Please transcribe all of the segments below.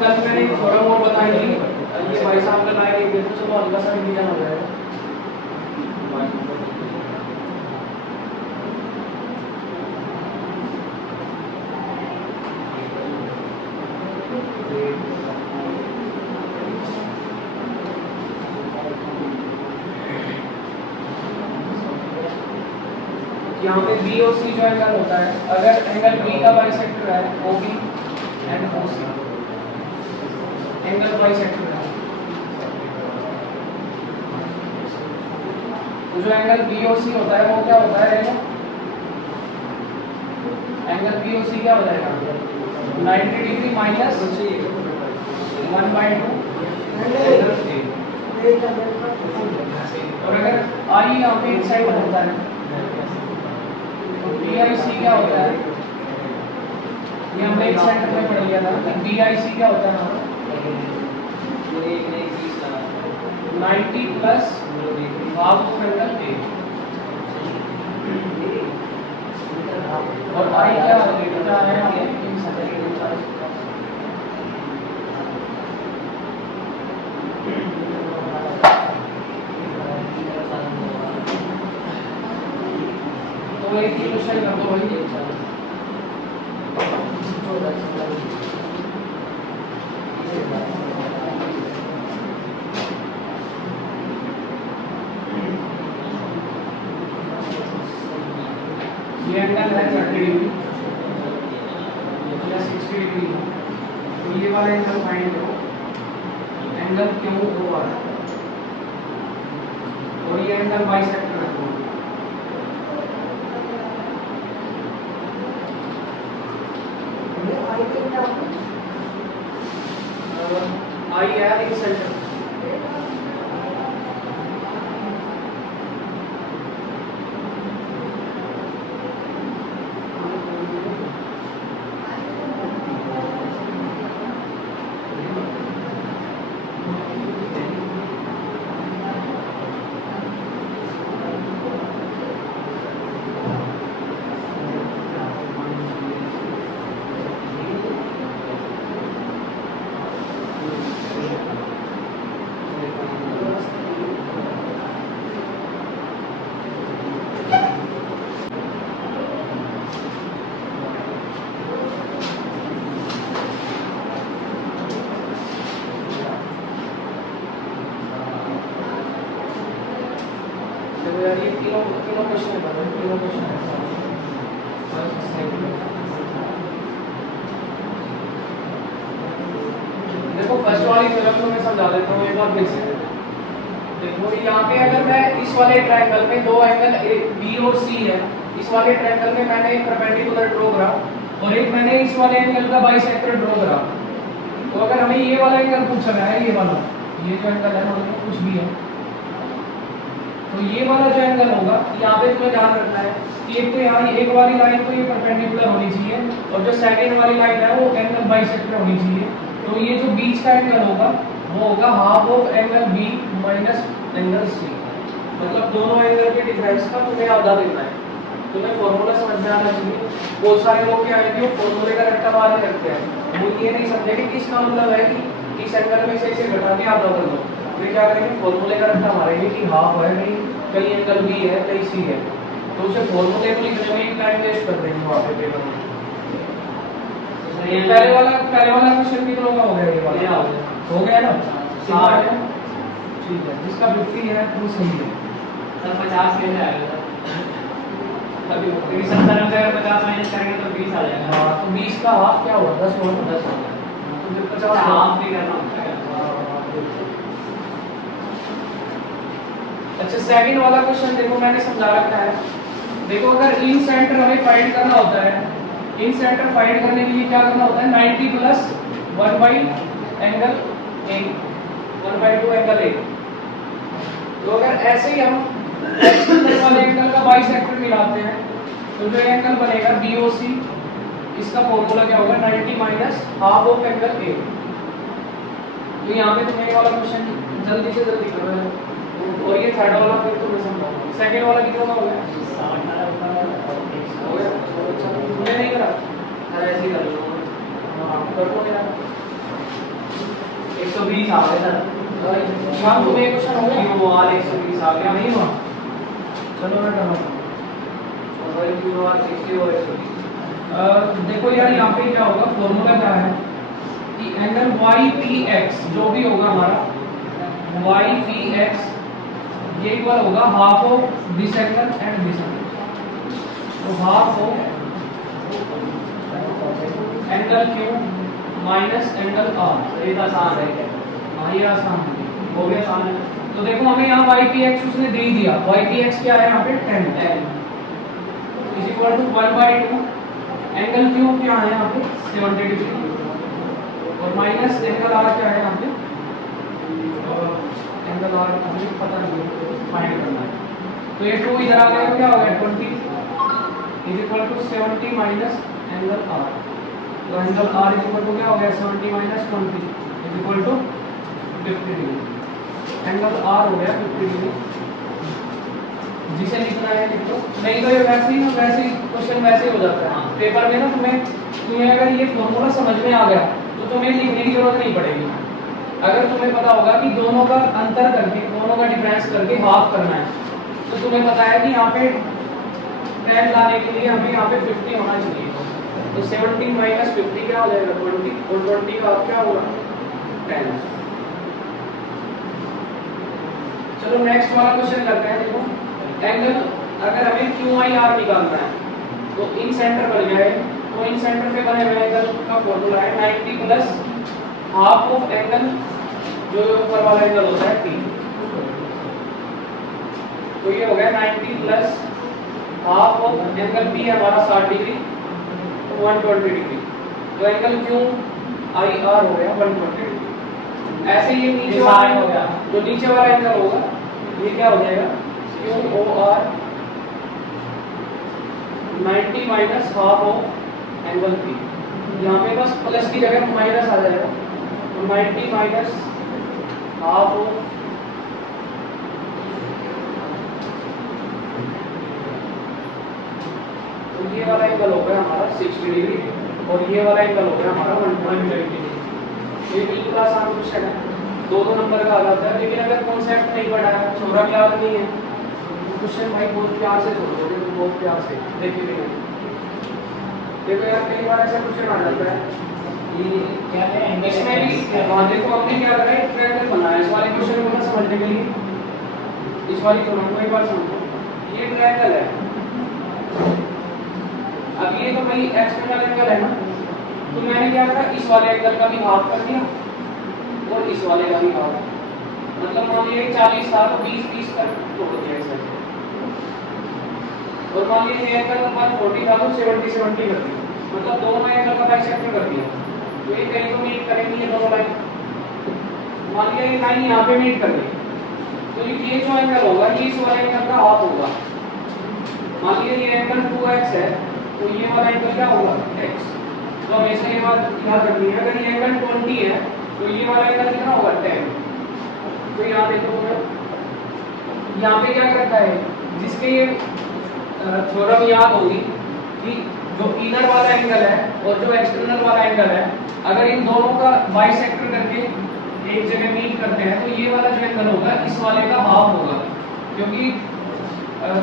कल मैंने थोड़ा बहुत बताई थी, ये भाई साहब का लाइन एक देखो, चलो हल्का सा रिवीजन हो जाएगा। यहाँ पे बी और सी जो एंगल होता है, अगर एंगल बी का बाइसेक्टर है O B and O C, angle bisector है, तो जो एंगल बी और सी होता है वो क्या होता है, एंगल बी और सी क्या हो जाएगा 90 डिग्री माइनस 1/2, और अगर आई यहाँ पे एक साइड होता है तो बी आई सी क्या होता है, ये हमने एक सेंटर में पढ़ लिया था कि बी आई सी क्या होता है 90 प्लस हाफ एंगल ए, और आई क्या है तो एक ही क्वेश्चन कर दो भाई, ये एंगल है 30 डिग्री या 60 डिग्री, तो ये वाला एंगल फाइंड करो, एंगल क्यों ओ आ रहा है, और ये एंगल बाइसेक्टर है, आई है इन सेंटर, यार ये तीनों क्वेश्चन है, तीनों क्वेश्चन है। देखो फर्स्ट वाली फिल्म तो मैं समझा देता हूँ एक बार फिर से। देखो यहाँ पे अगर मैं इस वाले ट्रायंगल में दो एंगल बी और सी है, इस वाले ट्रायंगल में मैंने एक परपेंडिकुलर ड्रॉ करा और एक मैंने इस वाले एंगल का बाइसेक्टर ड्रॉ करा, तो अगर हमें ये वाला एंगल पूछा गया है, ये वाला, ये जो एंगल है मान लो कुछ भी है, तो ये वाला जो एंगल होगा यहाँ पे तुम्हें ध्यान रखना है कि एक तो यहाँ एक वाली लाइन तो ये परपेंडिकुलर होनी चाहिए और जो सेकंड वाली लाइन है वो एंगल बाइसेक्टर होनी चाहिए, तो ये जो बीच का एंगल होगा वो होगा half of angle B minus angle C, मतलब दोनों एंगल के डिफरेंस का तुम्हें आधा देना है। तुम्हें फॉर्मूला समझ में आना चाहिए। बहुत सारे लोग क्या है कि वो फॉर्मूले का रट्टा मारने लगते हैं, वो ये नहीं समझेंगे कि इसका मतलब है कि इस एंगल में से इसे घटा के आधा कर लो, वे क्या करेंगे फॉर्मूले का रट्टा मारेंगे कि हाफ है नहीं, कई एंगल बी है कई सी है, तो उसे फॉर्मूले को लिखने में एक टाइम वेस्ट कर देंगे वहाँ पे पेपर में। पहले वाला क्वेश्चन कितनों का हो गया, ये वाला हो गया ना, 60 है, ठीक है, जिसका 50 है वो सही है सर 50 कैसे आएगा अभी क्योंकि 70 में अगर 50 माइनस करेंगे तो 20 आ जाएगा। हाँ तो 20 का हाफ क्या हुआ 10 हुआ, 10 होगा तो फिर 50 हाफ भी करना होता है। अच्छा सेकंड वाला क्वेश्चन देखो मैंने समझा रखा है। देखो अगर इन सेंटर हमें फाइंड करना होता है, इन सेंटर फाइंड करने के लिए क्या करना होता है 90 plus 1 by angle A 1/2 angle A, तो अगर ऐसे ही हम वाले एंगल का बाइसेक्टर मिलाते हैं तो जो एंगल बनेगा BOC, इसका फॉर्मूला क्या होगा 90 minus half of angle A. तो यहाँ पे तुम्हें वाला क्वेश्चन जल्दी से जल्दी करो और ये थर्ड वाला फिर तुम्हें समझाऊंगा। सेकंड वाला कितना हो गया 60 हो गया, तुमने नहीं करा, सर ऐसे ही कर लो। हाँ कर लो यार। 120 आ गया सर। शाम को एक क्वेश्चन हो गया क्यू आर 120 आ गया। नहीं हुआ। चलो मैं करवा दूँ। और क्यू आर 60 और 120। देखो यार यहाँ पे क्या होगा, फॉर्मूला क्या है कि एंगल वाई पी एक्स जो भी होगा हमारा वाई पी एक्स ये इक्वल होगा half of this angle and this angle. तो half of angle Q minus angle R. ये तो आसान है क्या? हाँ ये आसान है। वो भी आसान है। तो देखो हमें यहाँ वाई पी एक्स उसने दे ही दिया। वाई पी एक्स क्या है यहाँ पे 10 is equal to 1/2 angle Q क्या है यहाँ पे 70 डिग्री और माइनस एंगल आर क्या है यहाँ पे एंगल आर हमें पता नहीं है, फाइंड करना है। तो ये 2 इधर आ गया, क्या हो गया 20 is equal to 70 minus angle R. तो angle R is equal to क्या हो गया 70 minus 20 is equal to 50 degree. Angle R हो गया 50 डिग्री। जिसे लिखना है लिख लो, नहीं तो ये वैसे ही क्वेश्चन वैसे ही हो जाता है पेपर में ना। तुम्हें अगर ये फॉर्मूला समझ में आ गया तो तुम्हें लिखने की जरूरत नहीं पड़ेगी। अगर तुम्हें पता होगा कि दोनों का अंतर करके, दोनों का डिफरेंस करके हाफ करना है, तो तुम्हें पता है कि यहाँ पे 10 लाने के लिए हमें यहाँ पे 50 होना चाहिए। तो 70 माइनस 50 क्या हो जाएगा 20 और 20 का क्या होगा 10। चलो नेक्स्ट वाला क्वेश्चन करते हैं। देखो एंगल अगर हमें क्यू आई आर निकालना है तो इन सेंटर बन जाए। तो इन सेंटर पे बने हुए एंगल का फॉर्मूला है 90 प्लस हाफ ऑफ एंगल जो ऊपर वाला एंगल होता है टी। तो ये हो गया 90 plus half of angle P हमारा 60 डिग्री तो 120 डिग्री। तो एंगल क्यू आई आर हो गया 120 डिग्री। ऐसे ये नीचे वाला हो गया। जो नीचे वाला एंगल होगा ये क्या हो जाएगा Q O R 90 minus half of angle P. यहाँ पे बस प्लस की जगह माइनस आ जाएगा। तो 90 माइनस हाफ ऑफ तो ये वाला एंगल हो गया हमारा 60 डिग्री और ये वाला एंगल हो गया हमारा 120 डिग्री। ये बिल्कुल आसान क्वेश्चन है, दो नंबर का आ जाता है। लेकिन अगर कॉन्सेप्ट नहीं पढ़ा है, थोड़ा भी याद नहीं है, क्वेश्चन भाई बहुत प्यार से सोच लोगे, तो बहुत प्यार से देखिए। देखो यार कई बार ऐसा क्वेश्चन आ जाता है ये क्या है एंगल? इसमें भी देखो हमने क्या करा है ट्रायंगल बनाया है। इस वाले क्वेश्चन को ना समझने के लिए इस वाली कॉलम को एक बार समझो। ये ट्रायंगल है। अब ये तो भाई एक्सटर्नल एंगल है ना, तो मैंने क्या करा इस वाले एंगल का भी हाफ कर दिया और इस वाले का भी हाफ। मतलब मान लीजिए 40 था तो 20 कर तोड़ दिया इसे। और मान लीजिए एंगल का 140 था तो 70 कर दिया। मतलब दोनों एंगल का बाइसेक्टर कर दिया। तो ये कहीं तो मीट करेंगे ये दोनों लाइन। मान लीजिए ये लाइन यहाँ पे मीट कर रही है तो ये जो एंगल होगा ये इस वाले एंगल का हाफ होगा। मान लीजिए ये एंगल 2x है तो ये वाला एंगल क्या होगा x। तो हमेशा ये बात याद रखनी है, अगर ये एंगल 20 है तो ये वाला एंगल कितना होगा 10। तो यहाँ देखो यहाँ पे क्या करता है, जिसके ये थ्योरम याद होगी कि जो इनर वाला एंगल है और जो एक्सटर्नल वाला एंगल है, अगर इन दोनों का बाइसेक्टर करके एक जगह मीट करते हैं तो ये वाला जो एंगल होगा इस वाले का हाफ होगा। क्योंकि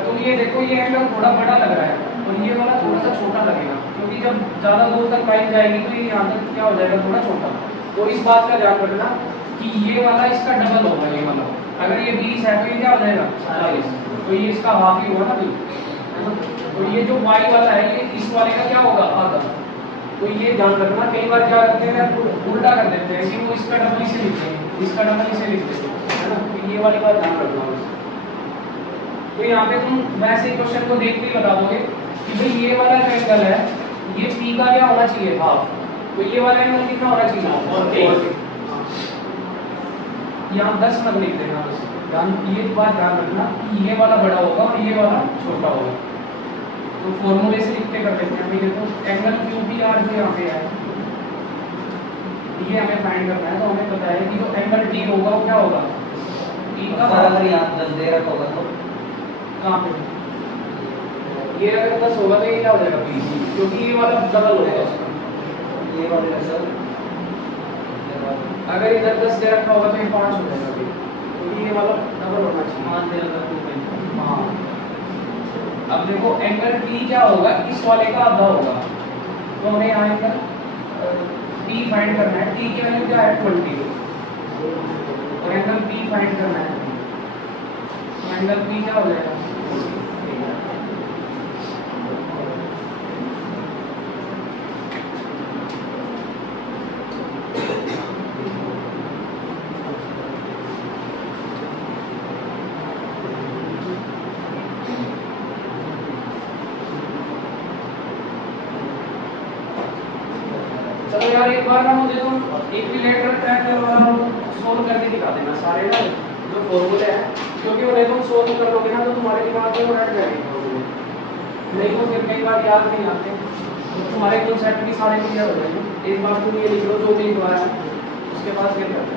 तुम ये देखो ये एंगल थोड़ा बड़ा लग रहा है और ये वाला थोड़ा सा छोटा लगेगा, क्योंकि जब ज़्यादा दूर तक लाइन जाएगी तो ये यहाँ तक क्या हो जाएगा थोड़ा छोटा। तो इस बात का ध्यान रखना कि ये वाला इसका डबल होगा। ये वाला अगर ये 20 है तो ये क्या हो जाएगा 40, तो ये इसका हाफ ही हुआ ना बिल्कुल। तो ये जो y वाला है ये इस वाले का क्या होगा आधा। तो ये ध्यान रखना, कई बार क्या करते हैं उल्टा कर देते हैं, इसी को इसका डबल इसे लिखते हैं, इसका डबल इसे लिख देते हैं, है ना। तो ये वाली बात ध्यान रखना। तो यहाँ पे तुम वैसे क्वेश्चन को देख के बता दोगे कि भाई ये वाला जो एंगल है ये p का क्या होना चाहिए हाफ। तो ये वाला एंगल कितना होना चाहिए यहाँ 10 मत लिख देना बस। ये बात ध्यान रखना कि ये वाला बड़ा होगा और ये वाला छोटा होगा। तो फॉर्मूले से लिख के कर देते हैं। ये तो एंगल QPR जो यहाँ पे है ये हमें फाइंड करना है। तो हमें पता है कि जो एंगल T होगा वो क्या होगा T का अगर यहाँ 10 दे रखा होगा तो कहाँ पे ये अगर 10 होगा तो ये क्या हो जाएगा 20, क्योंकि ये वाला डबल होगा उसका। ये वाले का सर अगर इधर 10 दे रखा होगा तो ये 5 हो जाएगा अभी, क्योंकि ये वाला डबल होना चाहिए। मान दे अगर 2.5। हाँ, अब देखो एंगल P क्या होगा, इस वाले का आधा होगा, तो हमें यहाँ एंगल P फाइंड करना है। T की वैल्यू क्या है 20, और एंगल P फाइंड करना है, तो एंगल P क्या हो जाएगा, चलो यार एक बार ना मुझे तुम इक्विलेटरल ट्रायंगल वाला सोल्व करके दिखा देना सारे ना जो फॉर्मूले हैं, क्योंकि उन्हें तुम सोल्व कर लोगे ना तो तुम्हारे दिमाग में वो रट जाएंगे, नहीं तो फिर कई बार याद नहीं आते, तो तुम्हारे कॉन्सेप्ट भी सारे क्लियर हो जाएंगे। एक बार तुम ये लिख लो जो भी लिखवाया है, उसके बाद फिर करना।